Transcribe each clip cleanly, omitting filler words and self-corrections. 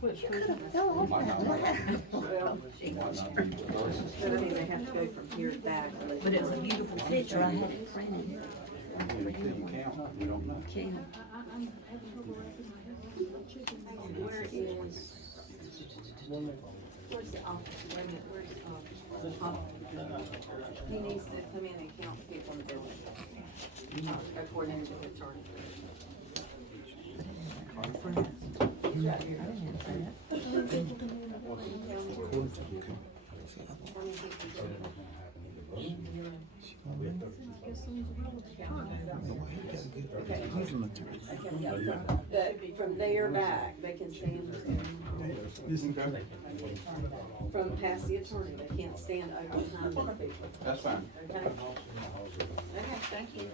Which Could one? have fell off that ladder. Well, but I mean, they have to go from here back. But it's a beautiful picture. I had it printed. Until you count, you don't know. Can. Where is, where's the office? Wait a minute, where's the office? He needs to come in and count people in the building. According to the attorney. But from there back, they can stand, from past the attorney, they can't stand over behind the people. That's fine. Okay? Okay, thank you.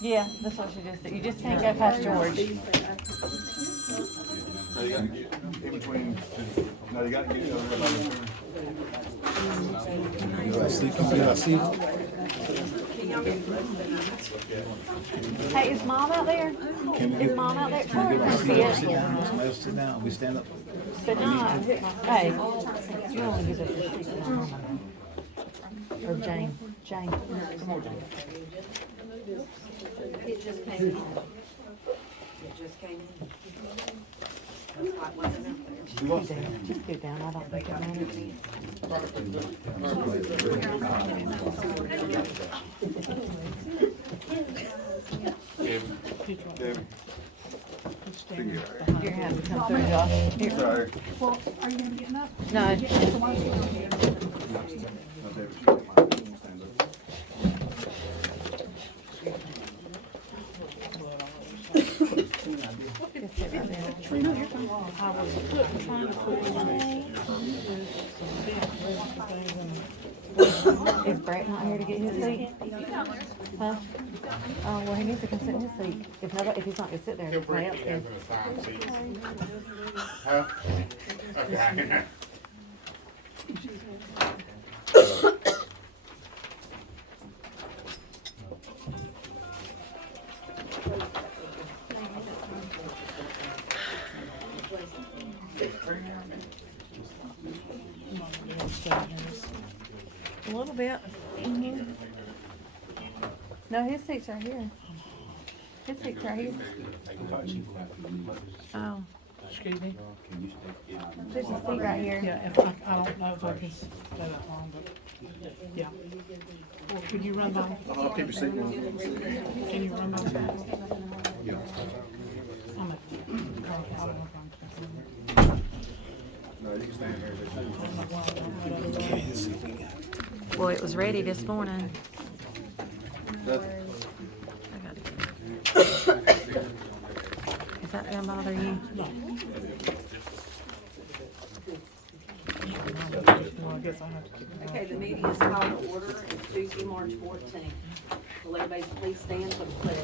Yeah, that's what she just said. You just can't go past George. So you gotta get in between, no, you gotta get everybody. Hey, is Mom out there? Is Mom out there? Tell her to come see it. Let's sit down, we stand up. But not, hey, you only give it to Sheila, not Mama. Or Jane. Jane. Come on, Jane. It just came in. It just came in. That's why it wasn't out there. Just go down. I don't think it matters. You're gonna have to come through, Josh. Here. Sorry. Well, are you gonna get enough? No. So why don't you go ahead? No, David, you take mine. Stand up. Just sit right there. I was trying to put Is Brett not here to get his seat? Huh? Oh, well, he needs to come sit in his seat. If he's not gonna sit there, everybody else can. Huh? Okay. A little bit. No, his seat's right here. His seat's right here. Oh, Excuse me? there's a seat right here. Yeah, if I don't know if I can stay that long, but, yeah. Well, could you run by, I'll keep your seat. can you run by? Yeah. I'm at, I don't know if I'm. No, you can stand here. Well, it was ready this morning. That- I gotta get it. Is that gonna bother you? Well, I guess I have to keep it. Okay, the meeting is called to order. It's Tuesday, March 14th. Will everybody please stand for the pledge?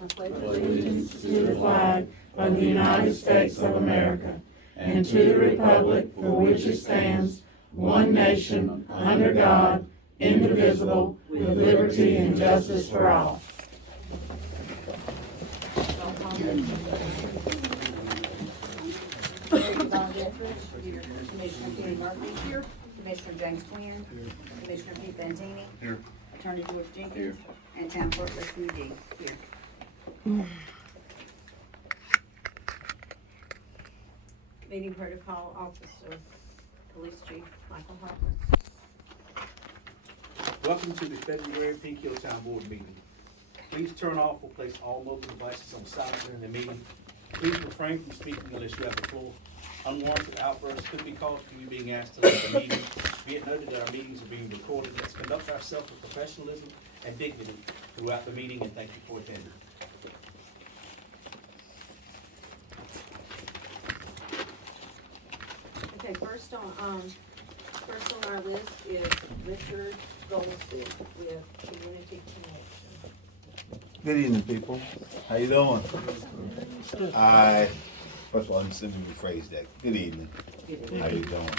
I pledge allegiance To the flag of the United States of America and to the republic for which it stands, one nation, under God, indivisible, with liberty and justice for all. Don Jeffries, here. Commissioner Kenny Murphy. Here. Commissioner James Quinn. Commissioner Pete Bantini. Here. Attorney George Jenkins. Here. And Town Clerk Leslie McGee. Here. Meeting Protocol Officer, Police Chief Michael Harper. Welcome to the February Pink Hill Town Board meeting. Please turn off or place all mobile devices on silent during the meeting. Please refrain from speaking unless you have the floor. Unwarranted outbursts could be caused from you being asked to leave the meeting. Be it noted that our meetings are being recorded. Let's conduct ourselves with professionalism and dignity throughout the meeting, and thank you for attending. Okay, first on our list is Richard Goldston with Community Connection. Good evening, people. How you doing? First of all, let me rephrase that. Good evening. How you doing?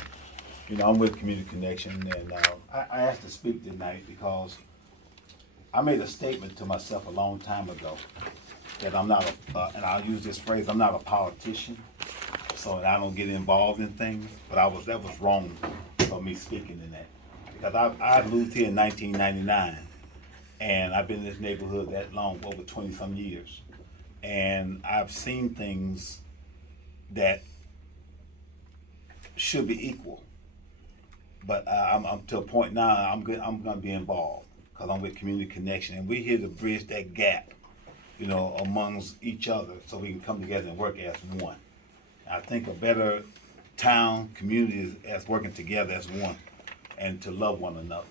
You know, I'm with Community Connection, and I asked to speak tonight because I made a statement to myself a long time ago that I'm not and I'll use this phrase, I'm not a politician, so I don't get involved in things, but that was wrong for me speaking in that. Because I moved here in 1999, and I've been in this neighborhood that long, over 20-some years. And I've seen things that should be equal. But I'm to a point now, I'm gonna be involved, because I'm with Community Connection, and we're here to bridge that gap, you know, amongst each other, so we can come together and work as one. I think a better town, community is as working together as one, and to love one another.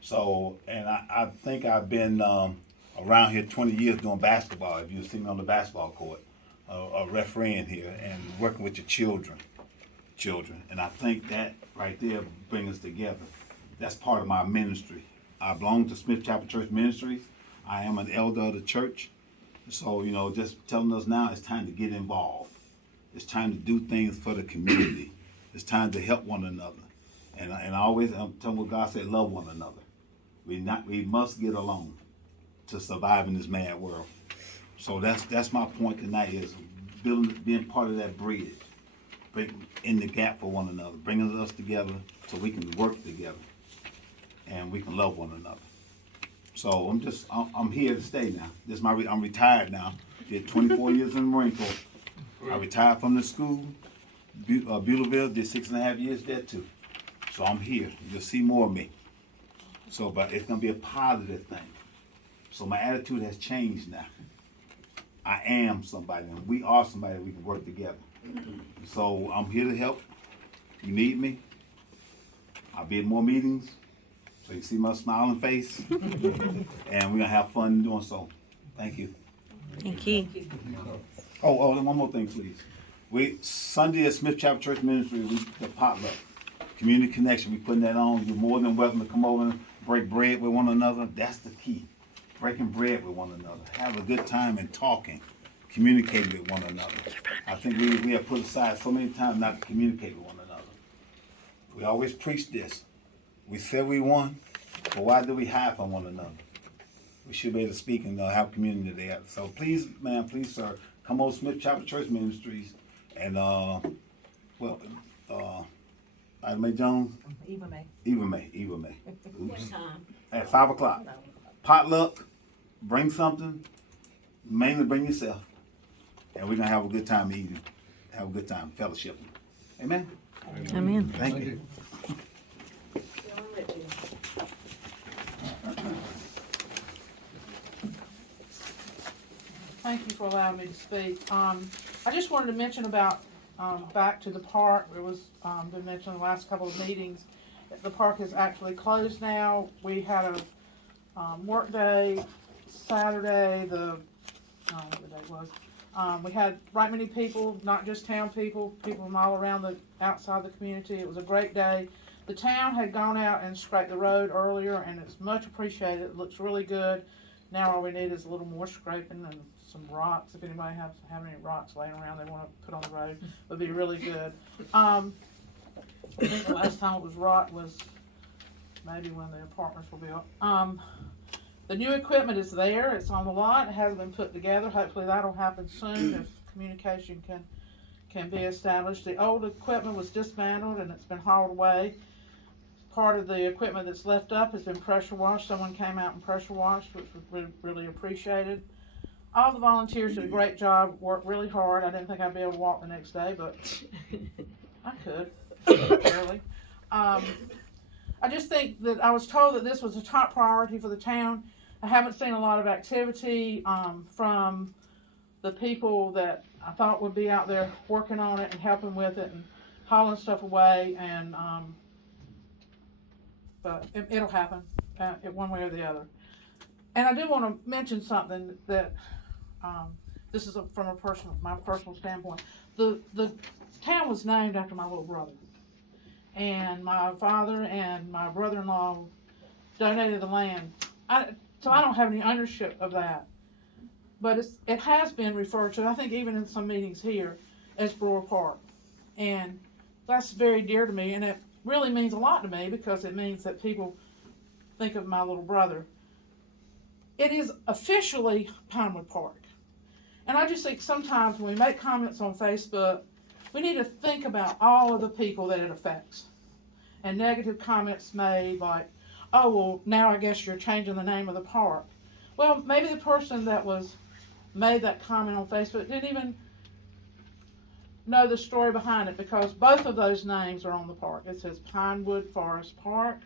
So, and I think I've been around here 20 years doing basketball, if you've seen me on the basketball court, a refereeing here, and working with your children. And I think that right there brings us together. That's part of my ministry. I belong to Smith Chapel Church Ministries. I am an elder of the church. So, you know, just telling us now it's time to get involved. It's time to do things for the community. It's time to help one another. And I'm telling what God said, love one another. We must get along to survive in this mad world. So that's my point tonight, is being part of that bridge, in the gap for one another, bringing us together so we can work together and we can love one another. So I'm here to stay now. I'm retired now. Did 24 years in the Marine Corps. I retired from the school, Beulaville, did 6.5 years there too. So I'm here. You'll see more of me. So, but it's gonna be a positive thing. So my attitude has changed now. I am somebody, and we are somebody that we can work together. So I'm here to help. You need me, I'll be at more meetings, so you see my smiling face, and we're gonna have fun doing so. Thank you. Thank you. Oh, and one more thing, please. Sunday at Smith Chapel Church Ministry, the potluck, Community Connection, we putting that on. You're more than welcome to come over and break bread with one another. That's the key. Breaking bread with one another. Have a good time and talking, communicating with one another. I think we have put aside so many times not to communicate with one another. We always preach this. We said we won, but why do we hide from one another? We should be able to speak and have community there. So please, ma'am, please, sir, come on Smith Chapel Church Ministries, and Ida Mae Jones? Eva Mae. Oops. At 5 o'clock. Potluck, bring something, mainly bring yourself, and we're gonna have a good time eating, have a good time fellowshipping. Amen? Amen. Thank you. Thank you for allowing me to speak. I just wanted to mention about, back to the park. It was, been mentioned in the last couple of meetings. The park is actually closed now. We had a, work day Saturday, what the day was. We had right many people, not just town people from all around the, outside the community. It was a great day. The town had gone out and scraped the road earlier, and it's much appreciated. It looks really good. Now all we need is a little more scraping and some rocks. If anybody have any rocks laying around they want to put on the road, it would be really good. I think the last time it was rocked was maybe when the apartments were built. The new equipment is there. It's on the lot. It hasn't been put together. Hopefully that'll happen soon if communication can be established. The old equipment was dismantled and it's been hauled away. Part of the equipment that's left up has been pressure washed. Someone came out and pressure washed, which was really appreciated. All the volunteers did a great job, worked really hard. I didn't think I'd be able to walk the next day, but I could, barely. I just think that I was told that this was a top priority for the town. I haven't seen a lot of activity from the people that I thought would be out there working on it and helping with it and hauling stuff away, and but it'll happen one way or the other. And I do want to mention something that this is from my personal standpoint. The town was named after my little brother, and my father and my brother-in-law donated the land. So I don't have any ownership of that, but it has been referred to, I think even in some meetings here, as Brewer Park. And that's very dear to me, and it really means a lot to me because it means that people think of my little brother. It is officially Pinewood Park. And I just think sometimes when we make comments on Facebook, we need to think about all of the people that it affects. And negative comments made like, oh, well, now I guess you're changing the name of the park. Well, maybe the person that made that comment on Facebook didn't even know the story behind it, because both of those names are on the park. It says Pinewood Forest Park,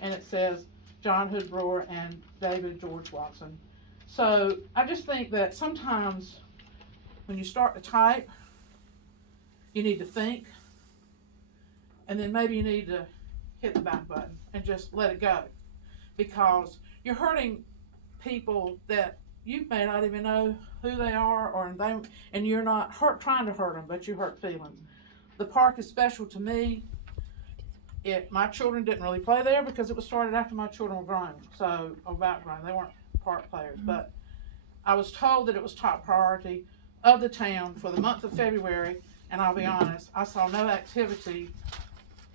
and it says John Hood Brewer and David George Watson. So I just think that sometimes when you start to type, you need to think, and then maybe you need to hit the back button and just let it go, because you're hurting people that you may not even know who they are, and you're not trying to hurt them, but you hurt feelings. The park is special to me. My children didn't really play there because it was started after my children were grown, about grown. They weren't park players, but I was told that it was top priority of the town for the month of February, and I'll be honest, I saw no activity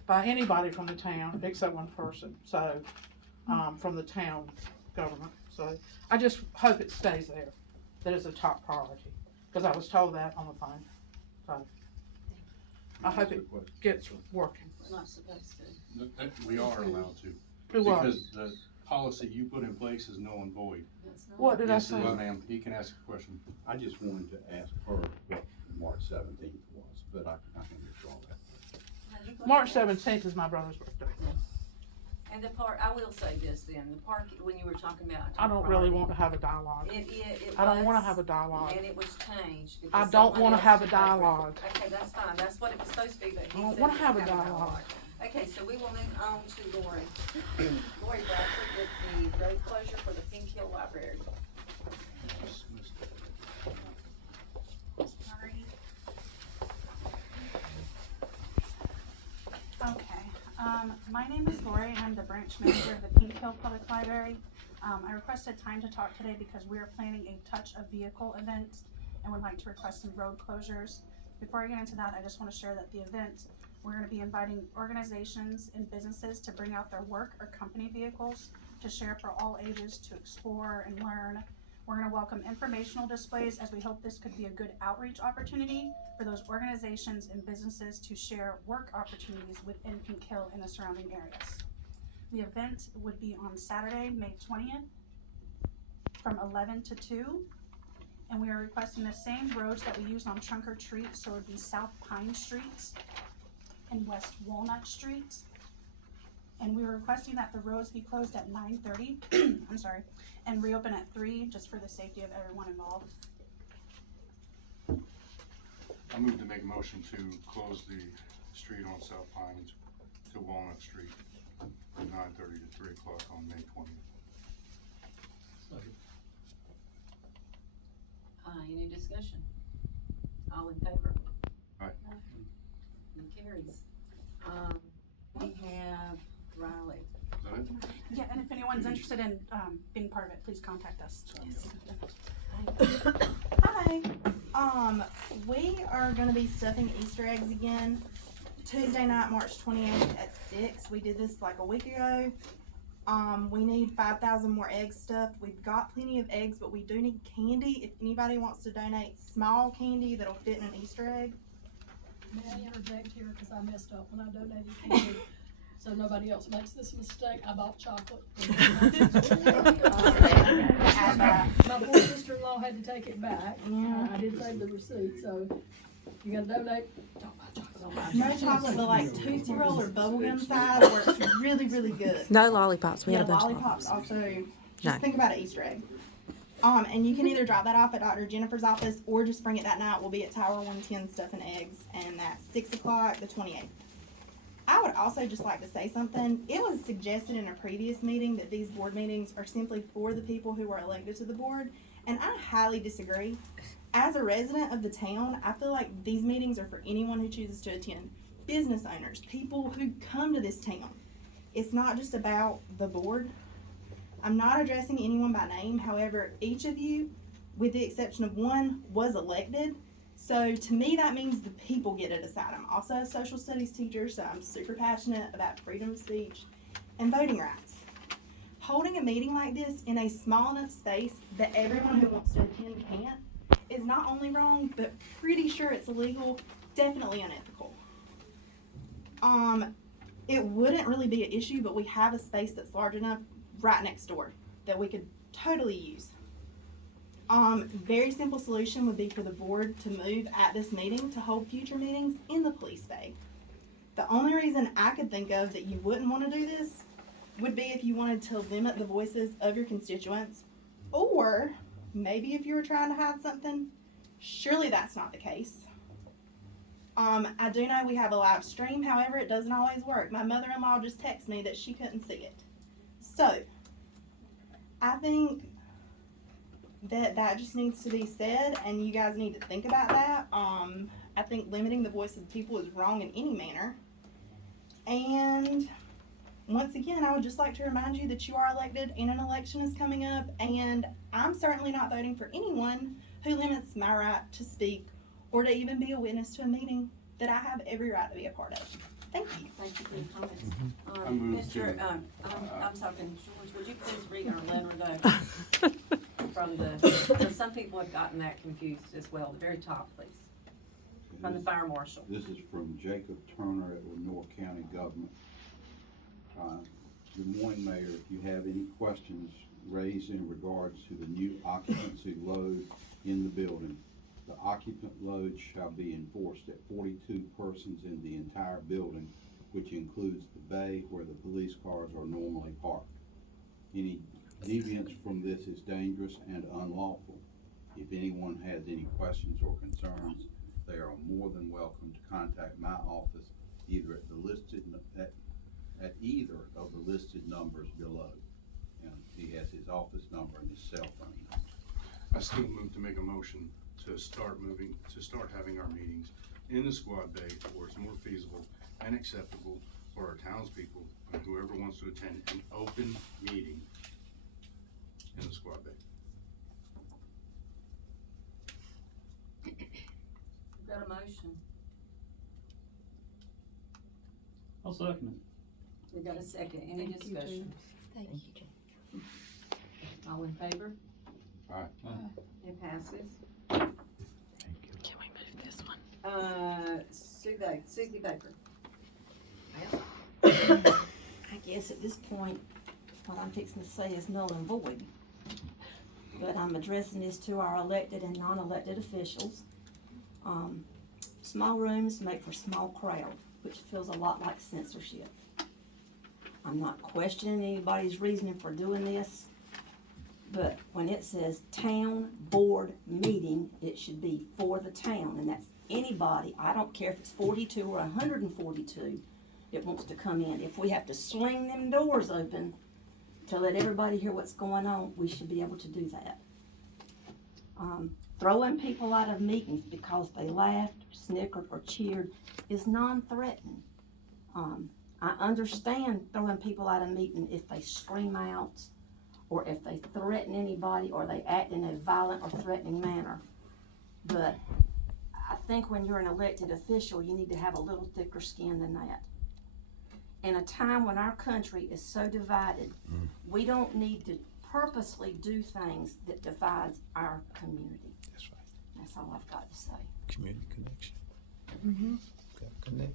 by anybody from the town except one person, from the town government. So I just hope it stays there, that it's a top priority, because I was told that on the phone. So I hope it gets working. We're not supposed to. We are allowed to, Do what? because the policy you put in place is null and void. That's not- What did I Yes, say? well, ma'am, he can ask a question. I just wanted to ask her what March 17th was, but I can withdraw that. No, you go March ahead. 17th is my brother's birthday. And the park, I will say this then, the park, when you were talking about. I don't really want to have a dialogue. It I don't want to was, have a dialogue. and it was changed. I because don't someone wanna else have a took over. dialogue. Okay, that's fine, that's what it was supposed to be, but he I don't said wanna we have a could dialogue. Okay, so we will move on to Lori. Lori Bradford with the road closure for the Pink Hill Library. Sorry. Okay, my name is Lori, I'm the branch manager of the Pink Hill Public Library. I requested time to talk today because we are planning a Touch a Vehicle event and would like to request some road closures. Before I get into that, I just wanna share that the event, we're gonna be inviting organizations and businesses to bring out their work or company vehicles to share for all ages to explore and learn. We're gonna welcome informational displays, as we hope this could be a good outreach opportunity for those organizations and businesses to share work opportunities within Pink Hill and the surrounding areas. The event would be on Saturday, May 20th, from 11 to 2. And we are requesting the same roads that we used on Trunk or Treat, so it would be South Pine Street and West Walnut Street. And we were requesting that the roads be closed at 9:30, I'm sorry, and reopen at 3, just for the safety of everyone involved. I move to make a motion to close the street on South Pines to Walnut Street from 9:30 to 3 o'clock on May 20th. Any discussion? All in favor? Aye. It carries. We have Riley. Is that it? Yeah, and if anyone's interested in, being part of it, please contact us. Hi. We are gonna be stuffing Easter eggs again. Tuesday night, March 28th at 6. We did this like a week ago. We need 5,000 more eggs stuffed. We've got plenty of eggs, but we do need candy. If anybody wants to donate small candy that'll fit in an Easter egg. May I interject here, because I messed up when I donated candy, so nobody else makes this mistake, I bought chocolate. My poor sister-in-law had to take it back, I did save the receipt, so you gotta donate, don't buy chocolate. No chocolate, but like Tootsie Roll or bubblegum size works really, really good. No lollipops. We Yeah, had a bunch of lollipops also, No. just think about an Easter egg. And you can either drop that off at Dr. Jennifer's office or just bring it that night. We'll be at Tower 110 stuffing eggs, and that's 6 o'clock, the 28th. I would also just like to say something. It was suggested in a previous meeting that these board meetings are simply for the people who are elected to the board, and I highly disagree. As a resident of the town, I feel like these meetings are for anyone who chooses to attend. Business owners, people who come to this town. It's not just about the board. I'm not addressing anyone by name, however, each of you with the exception of one, was elected. So to me, that means the people get to decide. I'm also a social studies teacher, so I'm super passionate about freedom of speech and voting rights. Holding a meeting like this in a small enough space that everyone who wants to attend can't is not only wrong, but pretty sure it's illegal, definitely unethical. It wouldn't really be an issue, but we have a space that's large enough right next door that we could totally use. Very simple solution would be for the board to move at this meeting to hold future meetings in the police bay. The only reason I could think of that you wouldn't want to do this would be if you wanted to limit the voices of your constituents, or maybe if you were trying to hide something. Surely that's not the case. I do know we have a live stream, however, it doesn't always work. My mother-in-law just texted me that she couldn't see it. So, I think that just needs to be said, and you guys need to think about that. I think limiting the voice of people is wrong in any manner. And once again, I would just like to remind you that you are elected and an election is coming up, and I'm certainly not voting for anyone who limits my right to speak or to even be a witness to a meeting that I have every right to be a part of. Thank you. Thank you for your comments. I move Mr. to- I'm talking, George, would you please read our letter though? From because some people have gotten that confused as well, the very top, please, from the fire marshal. This is from Jacob Turner at Lenore County Government. Good morning, Mayor. If you have any questions raised in regards to the new occupancy load in the building, the occupant load shall be enforced at 42 persons in the entire building, which includes the bay where the police cars are normally parked. Any deviance from this is dangerous and unlawful. If anyone has any questions or concerns, they are more than welcome to contact my office either at the listed at either of the listed numbers below. And he has his office number and his cell phone number. I still move to make a motion to start having our meetings in the squad bay where it's more feasible and acceptable for our townspeople and whoever wants to attend an open meeting in the squad bay. We've got a motion. I'll second it. We got a second. Any discussion? Thank you. All in favor? Aye. It passes. Can we move this one? Susie Baker. I guess at this point, what I'm fixing to say is null and void. But I'm addressing this to our elected and non-elected officials. Small rooms make for small crowd, which feels a lot like censorship. I'm not questioning anybody's reasoning for doing this, but when it says town board meeting, it should be for the town, and that's anybody. I don't care if it's 42 or 142 that wants to come in. If we have to swing them doors open to let everybody hear what's going on, we should be able to do that. Throwing people out of meetings because they laughed, snickered, or cheered is non-threatening. I understand throwing people out of meeting if they scream out, or if they threaten anybody, or they act in a violent or threatening manner. But I think when you're an elected official, you need to have a little thicker skin than that. In a time when our country is so divided, we don't need to purposely do things that divides our community. That's right. That's all I've got to say. Community connection. Connect.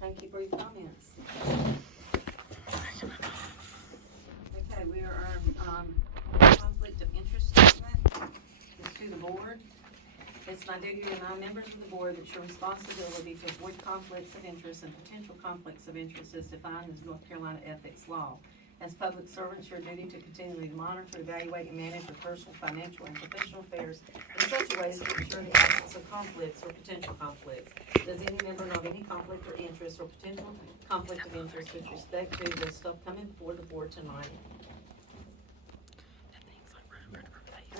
Thank you for your comments. Okay, we are, conflict of interest statement is to the board. It's my duty to remind members of the board that your responsibility to avoid conflicts of interest and potential conflicts of interest is defined as North Carolina ethics law. As public servants, your duty to continually monitor, evaluate, and manage your personal, financial, and professional affairs in such a way as to ensure the absence of conflicts or potential conflicts. Does any member know of any conflict or interest or potential conflict of interest with respect to the stuff coming before the board tonight?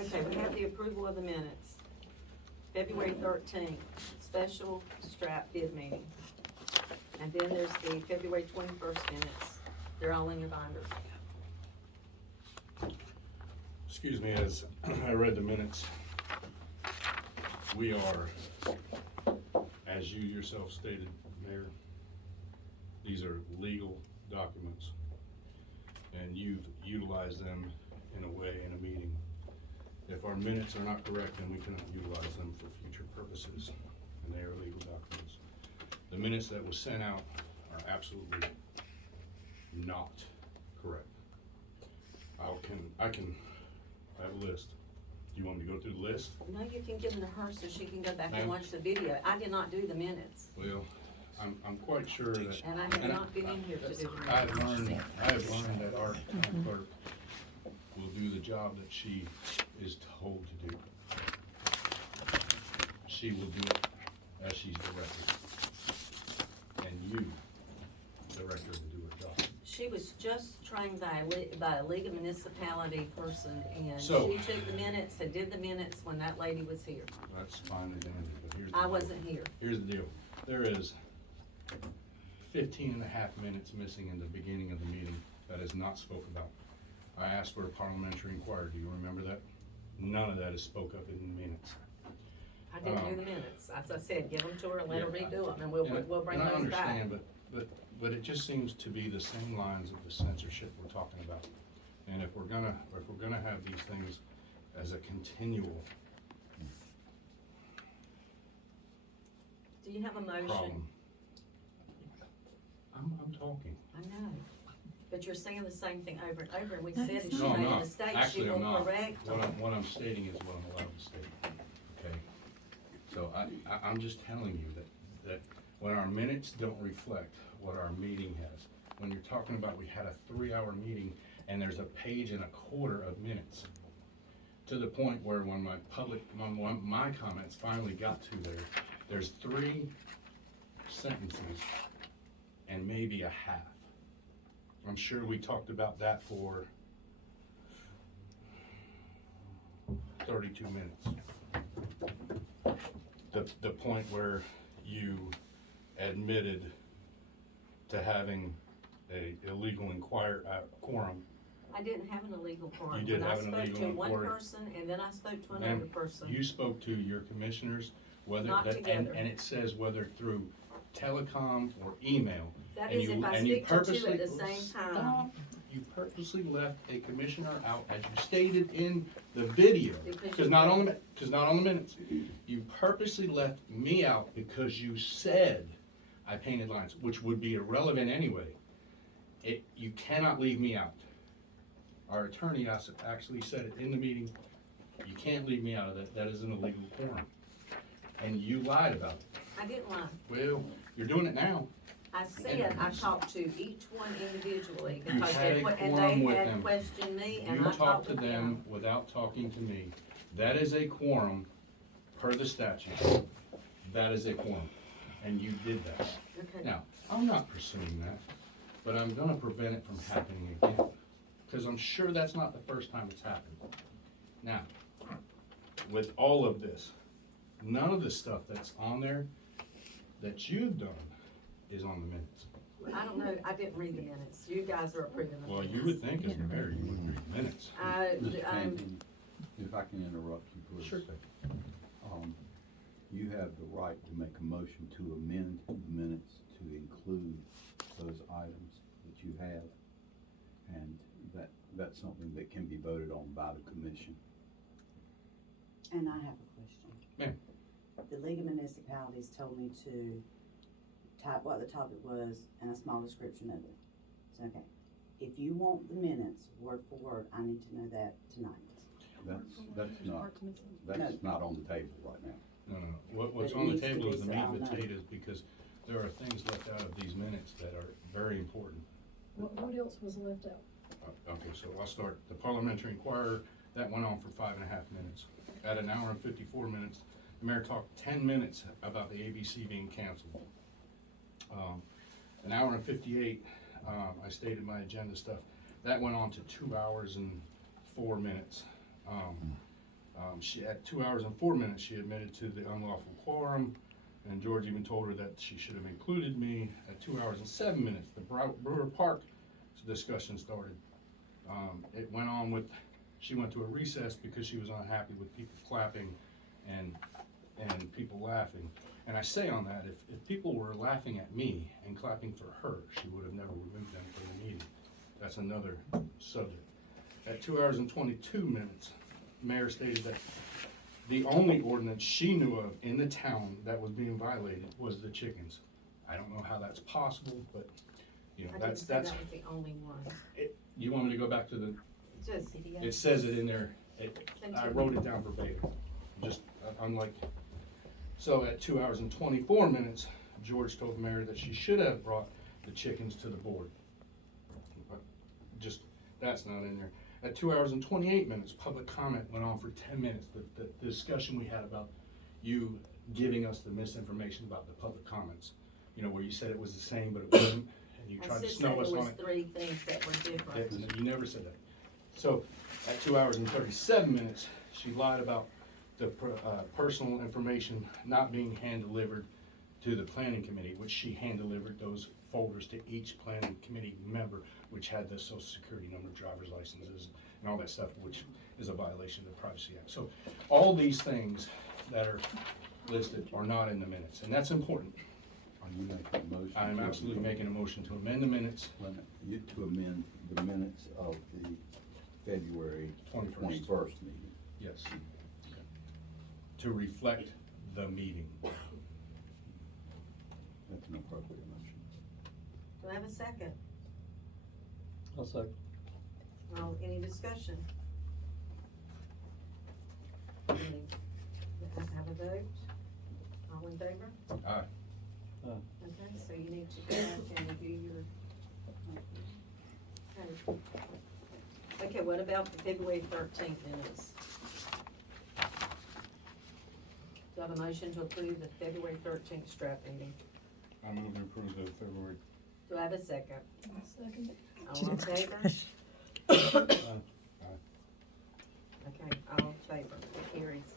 Okay, we have the approval of the minutes. February 13th, special strap bid meeting. And then there's the February 21st minutes. They're all in your binder. Excuse me, as I read the minutes, we are, as you yourself stated, Mayor, these are legal documents, and you've utilized them in a way in a meeting. If our minutes are not correct, then we cannot utilize them for future purposes, and they are legal documents. The minutes that was sent out are absolutely not correct. I have a list. Do you want me to go through the list? No, you can give them to her so she can go back Ma'am? and watch the video. I did not do the minutes, Well, I'm quite sure that. and I have not been in here to do the I have minutes. learned that our town clerk will do the job that she is told to do. She will do it as she's directed. And you, director, will do her job. She was just trained by a legal municipality person, and So- she took the minutes and did the minutes when that lady was here. That's fine and dandy, but here's the I deal. wasn't here. Here's the deal. There is 15 and a half minutes missing in the beginning of the meeting that is not spoke about. I asked for a parliamentary inquiry. Do you remember that? None of that is spoke of in the minutes. I didn't do the minutes. As I said, give them to her and let her Yeah. redo them, and we'll bring And I those back. understand, but it just seems to be the same lines of the censorship we're talking about. And if we're gonna have these things as a continual Do you have a motion? problem. I'm talking. I know, but you're saying the same thing over and over, and we said if she No, I'm made a not. mistake, she Actually, I'm will not. correct them. What I'm stating is what I'm allowed to state, okay? So I'm just telling you that when our minutes don't reflect what our meeting has, when you're talking about we had a 3-hour meeting and there's a page and a quarter of minutes, to the point where when my comments finally got to there's 3 sentences and maybe a half. I'm sure we talked about that for 32 minutes. The point where you admitted to having a illegal quorum. I didn't have an illegal quorum. You did have an I spoke illegal to one quorum. person, and then I spoke to Ma'am, another person. You spoke to your commissioners, whether, Not together. and it says whether through telecom or email. That and is you- if I and you speak to two purposely- at the same time. Stop. You purposely left a commissioner out, as you stated in the video, Because because you not on the minutes. You purposely left me out because you said I painted lines, which would be irrelevant anyway. You cannot leave me out. Our attorney actually said it in the meeting, you can't leave me out of that, that is an illegal quorum. And you lied about it. I didn't lie. Well, you're doing it now. I said I talked to each one individually You because had they, a and quorum they with had them. questioned me, and You I talked to them without talking to me. That is a quorum per the statute. That is a quorum, and you did that. Okay. Now, I'm not pursuing that, but I'm gonna prevent it from happening again, because I'm sure that's not the first time it's happened. Now, with all of this, none of the stuff that's on there that you've done is on the minutes. I don't know, I didn't read the minutes. You guys are approving the Well, minutes. you would think as mayor, you would read minutes. Mr. I'm, Canton, if I can interrupt you, please. Sure thing. You have the right to make a motion to amend the minutes to include those items that you have. And that's something that can be voted on by the commission. And I have a question. Ma'am. The League of Municipalities told me to type what the topic was and a small description of it. So, okay, if you want the minutes word for word, I need to know that tonight. That's not on the table right now. No. What's But it on the needs to table be, is the so meat I'll and know. potatoes, because there are things left out of these minutes that are very important. What else was left out? Okay, so I'll start. The parliamentary inquirer, that went on for 5.5 minutes. At an hour and 54 minutes, the mayor talked 10 minutes about the ABC being canceled. An hour and 58, I stated my agenda stuff. That went on to 2 hours and 4 minutes. She, at 2 hours and 4 minutes, she admitted to the unlawful quorum, and George even told her that she should have included me. At 2 hours and 7 minutes, the Brewer Park discussion started. It went on with She went to a recess because she was unhappy with people clapping and people laughing. And I say on that, if people were laughing at me and clapping for her, she would have never removed them from the meeting. That's another subject. At 2 hours and 22 minutes, Mayor stated that the only ordinance she knew of in the town that was being violated was the chickens. I don't know how that's possible, but, you know, I didn't that's, say that was the only one. you want me to go back to the, Just, it says it in there, Send I to wrote it down verbatim, just, unlike, so at 2 hours and 24 minutes, George told Mary that she should have brought the chickens to the board. But just, that's not in there. At 2 hours and 28 minutes, public comment went on for 10 minutes, the discussion we had about you giving us the misinformation about the public comments. You know, where you said it was the same, but it wasn't, and you I tried to just snow said us there on was it. 3 things that were different. You never said that. So, at 2 hours and 37 minutes, she lied about the personal information not being hand-delivered to the planning committee, which she hand-delivered those folders to each planning committee member, which had the social security number, driver's licenses, and all that stuff, which is a violation of the Privacy Act. So, all these things that are listed are not in the minutes, and that's important. Are you making a motion? I am absolutely making a motion to amend the minutes. To amend the minutes of the February 21st. 21st meeting. Yes. To reflect the meeting. That's an appropriate motion. Do I have a second? I'll second. Any discussion? Have a vote? All in favor? Aye. Okay, so you need to go back and review your. Okay, what about the February 13th minutes? Do I have a motion to approve the February 13th strap meeting? I move to approve the February. Do I have a second? Second. All in favor? Aye. Okay, all in favor, it carries.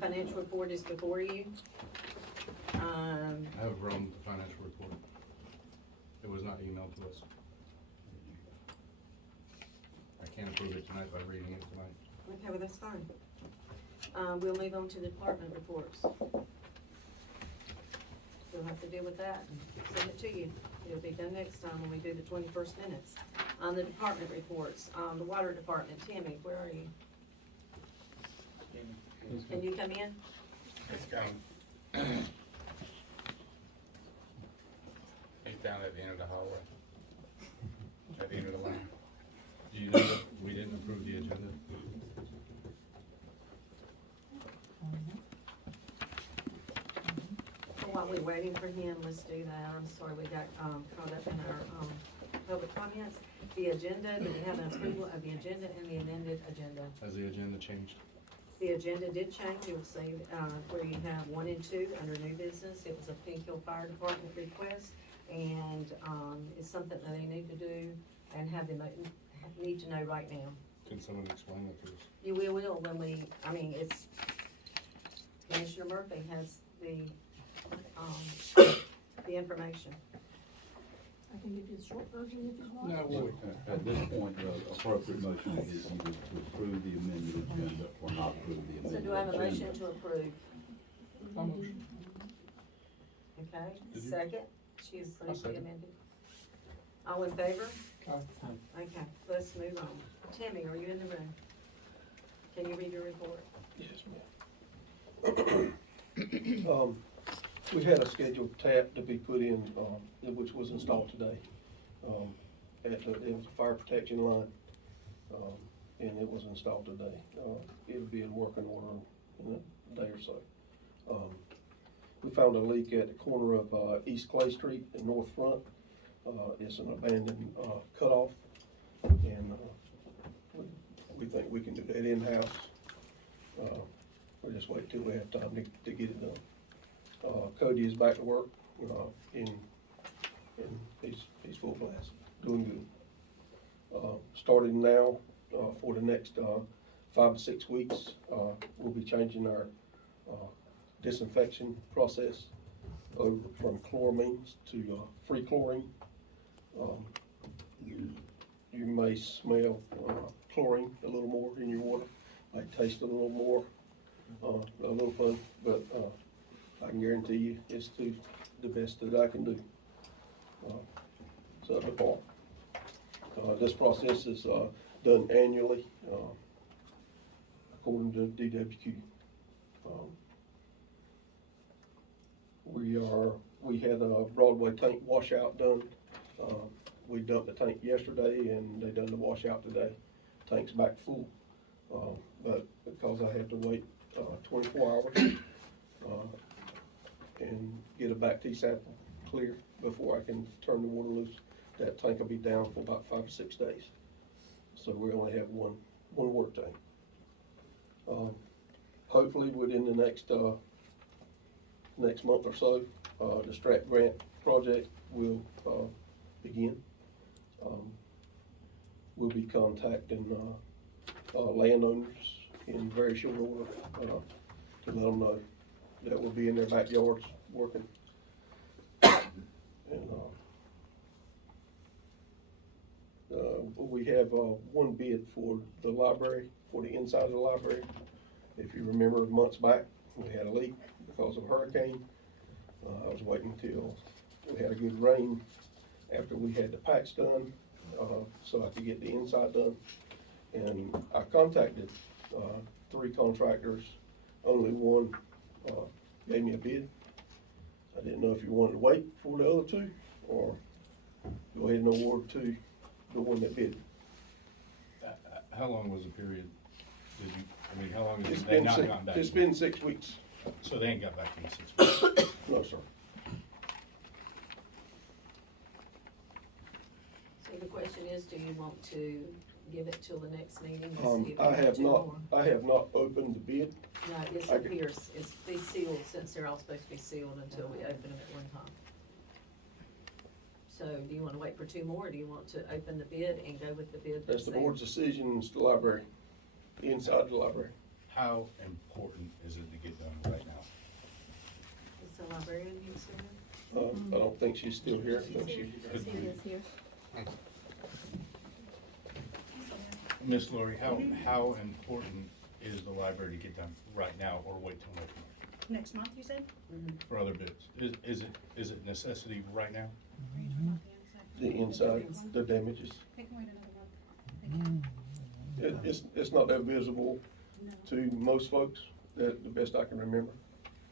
Financial report is before you. I have a problem with the financial report. It was not emailed to us. I can't approve it tonight by reading it tonight. Okay, well, that's fine. We'll move on to the department reports. We'll have to deal with that and send it to you. It'll be done next time when we do the 21st minutes. The department reports, the water department, Tammy, where are you? Can you come in? It's coming. He's down at the end of the hallway. At the end of the line. Do you know that we didn't approve the agenda? While we're waiting for him, let's do that. I'm sorry, we got, caught up in our, public comments. The agenda, do we have an approval of the agenda and the amended agenda? Has the agenda changed? The agenda did change. You'll see, where you have 1 and 2 under new business. It was a Pink Hill Fire Department request, and, it's something that they need to do and have them, need to know right now. Can someone explain it to us? You will when we, I mean, it's, Commissioner Murphy has the information. I can give you a short version if you want. No, wait. At this point, the appropriate motion is either to approve the amended agenda or not approve the So amended do I have a motion agenda. to approve? I'll motion. Okay, Did you? second, she approved the second. amended. All in favor? Aye. Okay, let's move on. Tammy, are you in the room? Can you read your report? Yes, ma'am. We had a scheduled tap to be put in, which was installed today. It was a fire protection line, and it was installed today. It'll be in working order in a day or so. We found a leak at the corner of East Clay Street and North Front. It's an abandoned cutoff, and we think we can do that in-house. We'll just wait till we have time to get it done. Cody is back to work, and he's full blast, doing good. Starting now, for the next 5 to 6 weeks, we'll be changing our disinfection process over from chloramines to free chlorine. You may smell chlorine a little more in your water. Might taste a little more, a little fun, but, I can guarantee you it's the best that I can do. So far. This process is, done annually, according to DWQ. We had a Broadway tank washout done. We dumped the tank yesterday and they done the washout today. Tank's back full. But because I had to wait, 24 hours, and get a back T sample clear before I can turn the water loose, that tank will be down for about 5 or 6 days. So we only have one work tank. Hopefully within the next month or so, the STRAT grant project will, begin. We'll be contacting, landowners in very short order, to let them know that we'll be in their backyards working. And, we have, one bid for the library, for the inside of the library. If you remember months back, we had a leak because of a hurricane. I was waiting till we had a good rain after we had the patch done, so I could get the inside done. And I contacted, 3 contractors, only one, gave me a bid. I didn't know if you wanted to wait for the other 2 or go ahead and award to the one that bid. How long was the period? How long It's has they been not six, gotten back? it's been 6 weeks. So they ain't got back to you 6 weeks? No, sir. So the question is, do you want to give it till the next meeting? to see if I we have do not, more? I have not opened the bid. No, it's I up could- here, it's be sealed, since they're all supposed to be sealed until we open them at one time. So do you wanna wait for 2 more, or do you want to open the bid and go with the bid That's that's the there? board's decision, it's the library, inside the library. How important is it to get done right now? Is the librarian here, sir? I don't think she's still here. I think she- here. Miss Lori, how important is the library to get done right now or wait till next month Next month, you said? for other bids? Is it necessity right now? The inside, the damages. They can wait another month. It's not that visible to most folks, the best I can remember.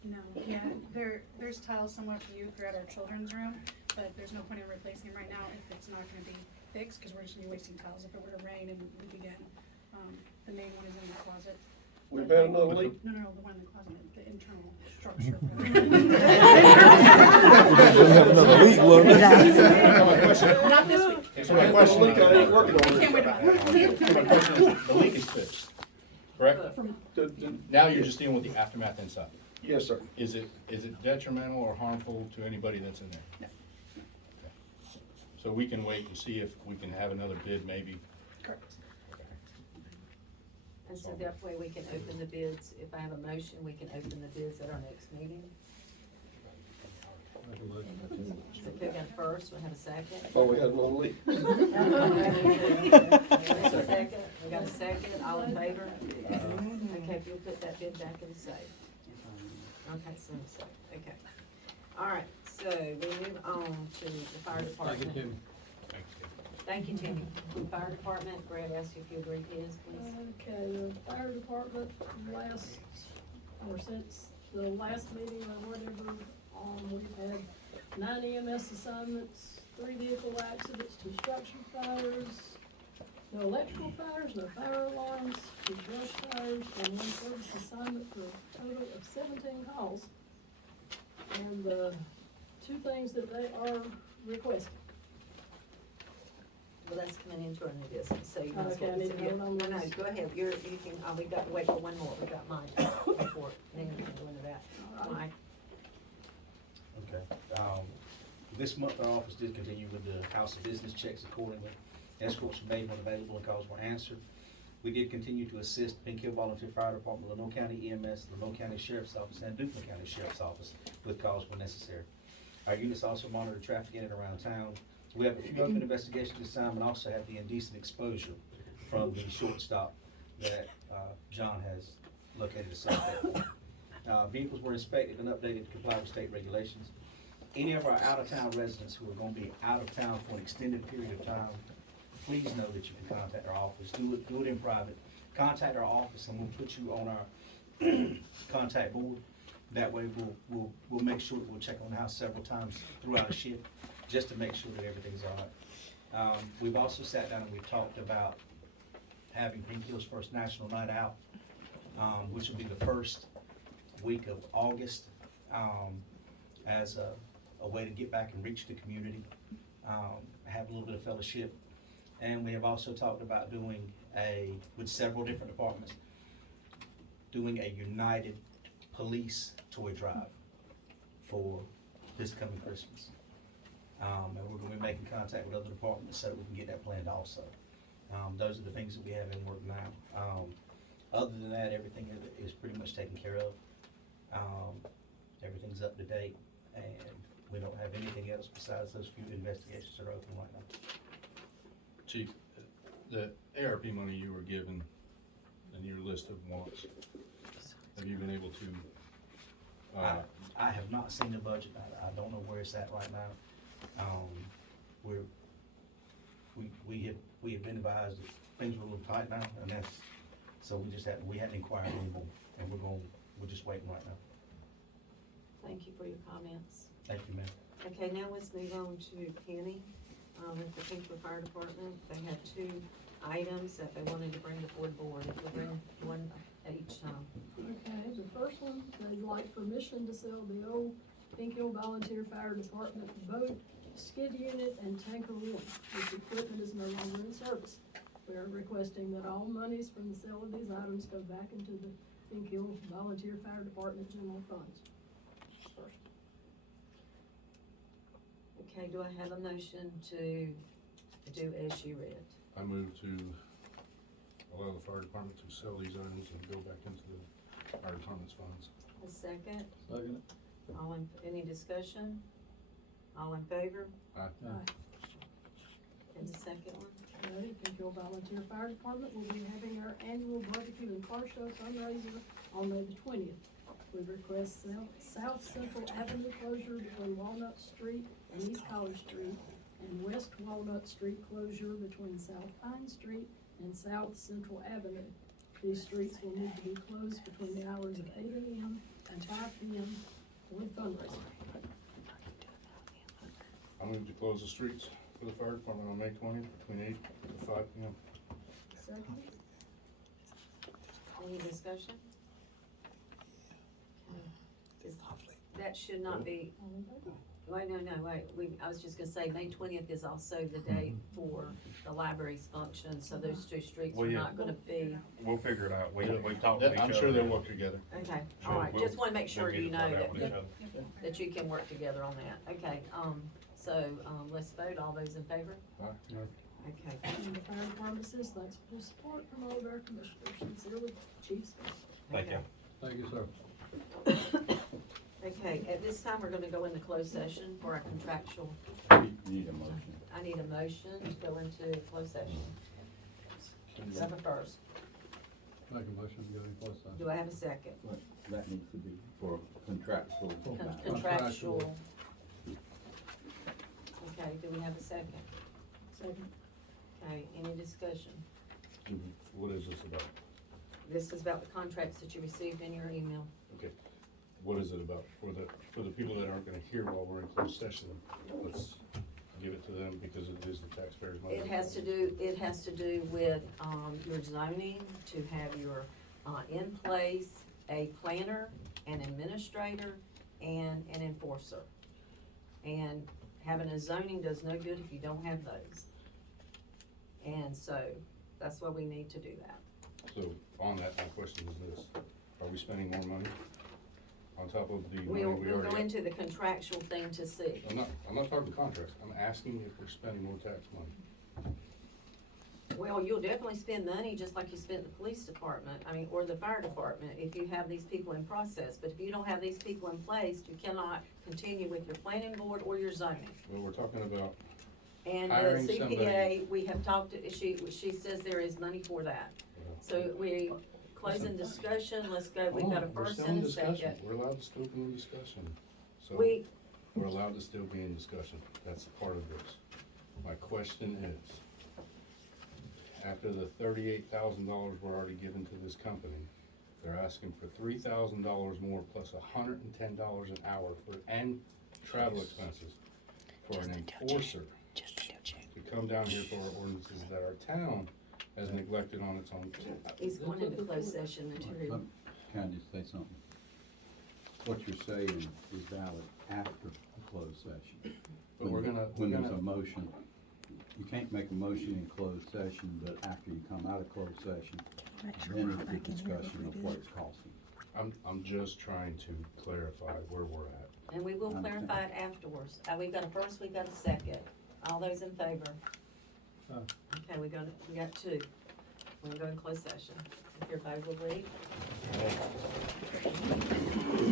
No, yeah, there's tiles somewhere for you throughout our children's room, but there's no point in replacing them right now if it's not gonna be fixed, cause we're just gonna be wasting tiles if it were to rain and leak again. The main one is in the closet. We've had another leak. No, the one in the closet, the internal structure. Have another leak, look. Not this week. So my question, Leak, I ain't working on We can't wait a month. so my question is, the leak is fixed, correct? The- Now you're just dealing with the aftermath inside. Yes, sir. Is it detrimental or harmful to anybody that's in there? No. Okay. So we can wait and see if we can have another bid maybe? Correct. And so that way we can open the bids, if I have a motion, we can open the bids at our next meeting. So who got first, we have a second? Oh, we had another leak. We got a second, all in favor? Okay, if you'll put that bid back in the safe. Okay, so, okay. All right, so we move on to the fire department. Thank you, Timmy. Fire department, Brad asked you if you agreed to his, please. Okay, the fire department since the last meeting or whatever, we've had 9 EMS assignments, 3 vehicle accidents, 2 structure fires, no electrical fires, no fire alarms, 2 brush fires, and 1 service assignment for a total of 17 calls. And the 2 things that they are requesting. Well, that's coming into our new business, so you might as Okay, well I need to consider it. vote on No, this. go ahead, you can, we got to wait for one more, we got mine before, then you can go into that. Mike? Okay, this month our office did continue with the House of Business checks accordingly. Escorts were made when available and calls were answered. We did continue to assist Pink Hill Volunteer Fire Department, Lenoir County EMS, Lenoir County Sheriff's Office, and Duplin County Sheriff's Office with calls when necessary. Our units also monitor traffic in and around town. We have a few open investigations this time and also have the indecent exposure from the shortstop that, John has located a suspect for. Vehicles were inspected and updated to comply with state regulations. Any of our out-of-town residents who are gonna be out of town for an extended period of time, please know that you can contact our office. Do it in private. Contact our office and we'll put you on our contact board. That way we'll make sure that we'll check on the house several times throughout a shift, just to make sure that everything's all right. We've also sat down and we've talked about having Pink Hills First National Night Out, which will be the first week of August, as a way to get back and reach the community, have a little bit of fellowship. And we have also talked about doing with several different departments, doing a united police toy drive for this coming Christmas. And we're gonna be making contact with other departments so that we can get that planned also. Those are the things that we have in work now. Other than that, everything is pretty much taken care of. Everything's up to date, and we don't have anything else besides those few investigations that are open right now. Chief, the ARP money you were given in your list of wants, have you been able to, I have not seen the budget. I don't know where it's at right now. We have been advised that things were a little tight now, and so we hadn't inquired anymore, and we're just waiting right now. Thank you for your comments. Thank you, ma'am. Okay, now let's move on to Penny, with the Kingsville Fire Department. They had 2 items that they wanted to bring before the board. If we bring one at each time. Okay, the first one, they'd like permission to sell the old Pink Hill Volunteer Fire Department boat, skid unit, and tanker one. This equipment is no longer in service. We are requesting that all monies from the sale of these items go back into the Pink Hill Volunteer Fire Department general funds. First. Okay, do I have a motion to do as she read? I move to allow the fire department to sell these items and go back into the fire department's funds. A second? Second. Any discussion? All in favor? Aye. And the second one? Okay, Pink Hill Volunteer Fire Department will be having our annual barbecue and car show fundraiser on May the 20th. We request South Central Avenue closure between Walnut Street and East College Street, and West Walnut Street closure between South Pine Street and South Central Avenue. These streets will need to be closed between the hours of 8 a.m. and 5 p.m. for the fundraiser. I move to close the streets for the fire department on May 20th between 8 to 5 p.m. Second. Any discussion? That should not be, wait, no, I was just gonna say, May 20th is also the date for the library's function, so those 2 streets Well, are yeah. not gonna be, We'll figure it out. We talked to each other. I'm sure they'll work together. okay, Sure, all right, we'll- just wanna make sure we'll get you it know worked out that, with each other. that you can work together on that. Okay, let's vote, all those in favor? Aye. Okay, And the fire department says thanks for the support from all of our commissioners. Sincerely, Chief Smith. Thank you. Thank you, sir. okay, at this time, we're gonna go into closed session for our contractual, You need a motion. I need a motion to go into closed session. December 1st. Make a motion to go in closed session. Do I have a second? But that needs to be for contractual. matters. Contractual. Okay, do we have a second? Second. Okay, any discussion? What is this about? This is about the contracts that you received in your email. Okay. What is it about? For the people that aren't gonna hear while we're in closed session, let's give it to them because it is the taxpayers' money. It has to do with, your zoning, to have your, in place, a planner, an administrator, and an enforcer. And having a zoning does no good if you don't have those. And so, that's why we need to do that. So on that, my question is this, are we spending more money on top of the money we We'll already go have? into the contractual thing to see. I'm not talking contracts, I'm asking if we're spending more tax money. Well, you'll definitely spend money just like you spent the police department, or the fire department, if you have these people in process. But if you don't have these people in place, you cannot continue with your planning board or your zoning. Well, we're talking about And the Hiring CPA, we have talked, she says there is money for that. So we closing discussion, let's go, we've got a We're first still in and a discussion. second. We're allowed to still be in discussion. So We, we're allowed to still be in discussion. That's part of this. My question is, after the $38,000 we're already given to this company, they're asking for $3,000 more plus $110 an hour for, and travel expenses for an enforcer to come down here for our ordinances that our town has neglected on its own. he's going into closed session until. Can I just say something? What you're saying is valid after a closed session. But we're gonna, When there's a motion, you can't make a motion in closed session, but after you come out of closed session, then it's the discussion of what it's costing. I'm just trying to clarify where we're at. And we will clarify it afterwards. We've got a first, we've got a second. All those in favor? Okay, we got two. We're gonna go in closed session. If everybody will leave.